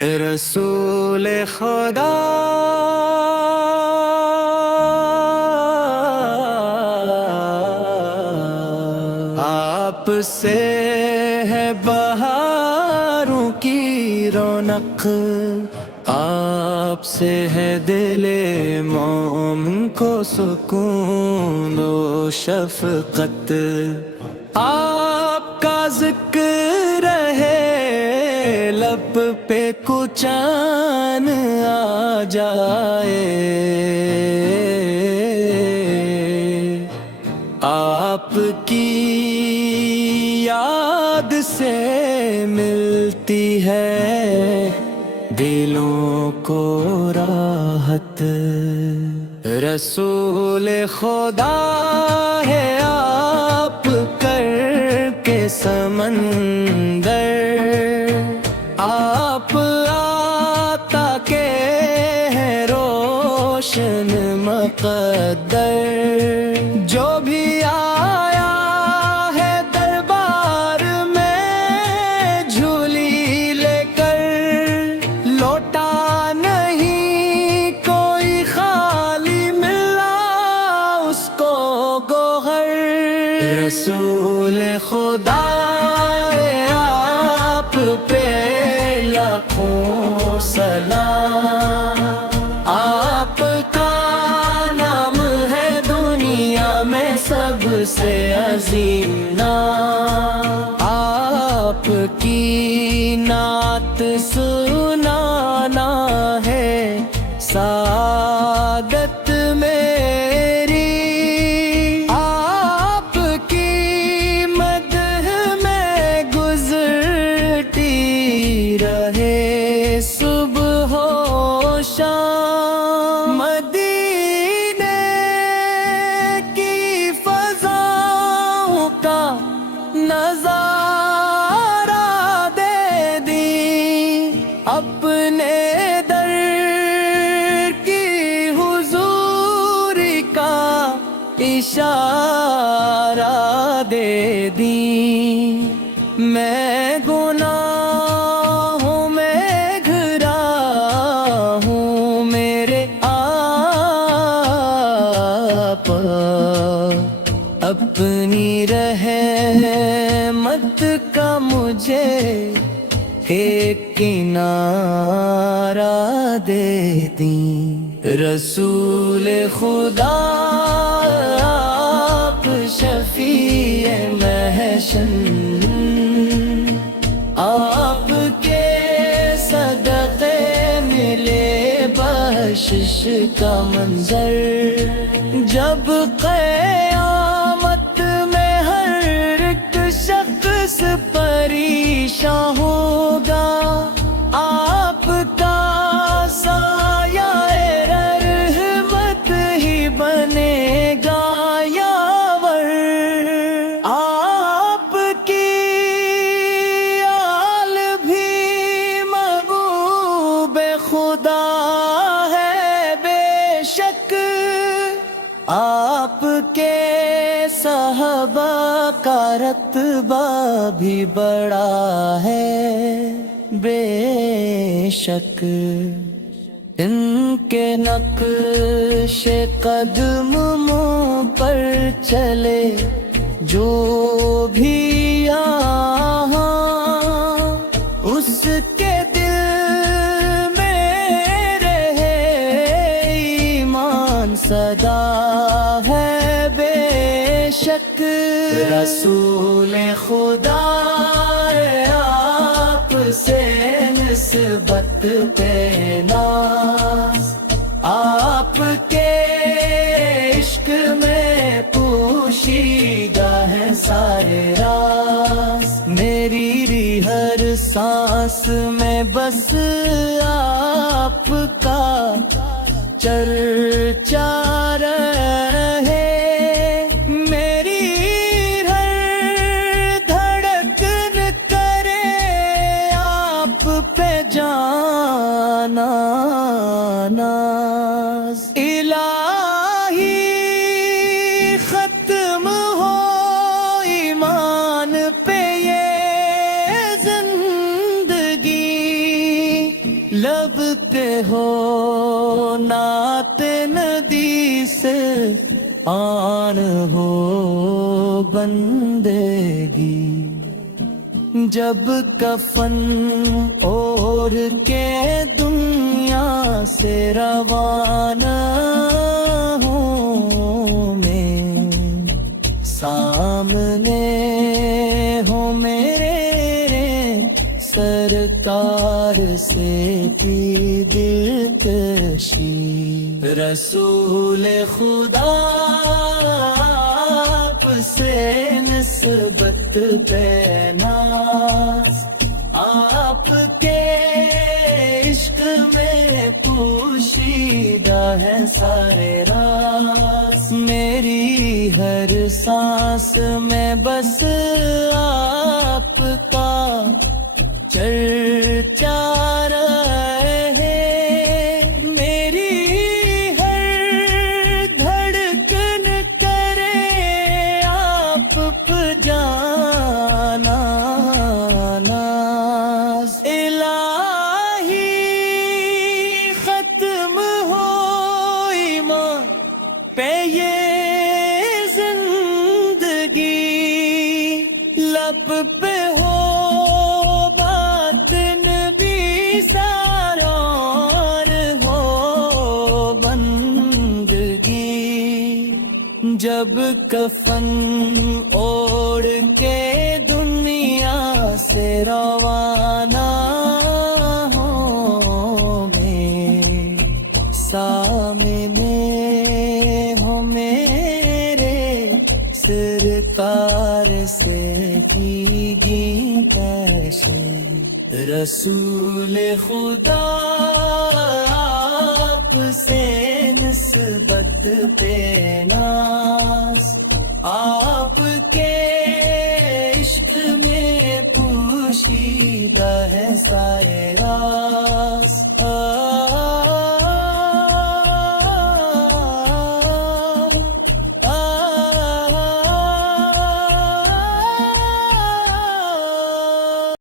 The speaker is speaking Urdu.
رسول خدا آپ سے ہے بہاروں کی رونق، آپ سے ہے دل مومن کو سکون و شفقت، آپ کا ذکر رہے لب پہ کچان آ جائے، آپ کی یاد سے ملتی ہے دلوں کو راحت۔ رسول خدا ہے آپ کر کے سمندر، آپ آتا کے ہیں روشن مقدر، جو بھی آیا ہے دربار میں جھولی لے کر، لوٹا نہیں کوئی خالی، ملا اس کو گوہر۔ رسول خدا آپ پہ لاکھوں سلام، آپ کا نام ہے دنیا میں سب سے عظیم نام، آپ کی نعت سنانا ہے سعادت میری، آپ کی مدح میں گزرتی رہے صبح و شام، مدینے کی فضاؤں کا نظارہ دے دی، اپنے در کی حضوری کا اشارہ دے دی، میں گناہوں میں گھرا ہوں میرے آپ، اپنی رحمت کا مجھے ایک کنارہ دے دیں۔ رسول خدا آپ شفیع محشر، آپ کے صدقے ملے بخشش کا منظر، جب قیامت میں ہر ایک شخص پریشان ہوگا، آپ کا سایہ رحمت ہی بنے گا یاور، آپ کی آل بھی محبوب خدا ہے بے شک، آپ کے صحابہ کا رتبہ بھی بڑا ہے بے شک، ان کے نقش قدم منہ پر چلے جو بھی یہاں، اس کے دل میں رہے ایمان صدا ہے بے شک۔ رسول خدا آپ سے نسبت پہ ناز، آپ کے عشق میں پوشیدہ ہے سارے راز، میری ہر سانس میں بس آپ کا چرچا رہے، میری ہر دھڑکن کرے آپ پہ جانا ناز، الہی ختم ہو ایمان پہ یہ زندگی، لب پہ ہو نعت ندی سے آن ہو بندگی، جب کفن اوڑھ کے دنیا سے روانہ ہوں میں، سامنے ہو میرے سرکار سے کی دلکشی، رسول خدا آپ سے نسبت پہ ناز، آپ کے عشق میں پوشیدہ ہے سارے راز، میری ہر سانس میں بس آپ کا چرچا رہے، میری ہر دھڑکن کرے آپ پہ جانا ناز، الہی ختم ہو ایمان پہ یہ زندگی، لب پہ ہو باطن بھی سارا اور ہو بندگی، جب کفن اوڑھ کے دنیا سے روانہ ہوں میں، سامنے ہو میرے سرکار سے کیجی کیسے، رسول خدا آپ سے نسبت پہ ناز، آپ کے عشق میں پوشیدہ ہے سارے راز،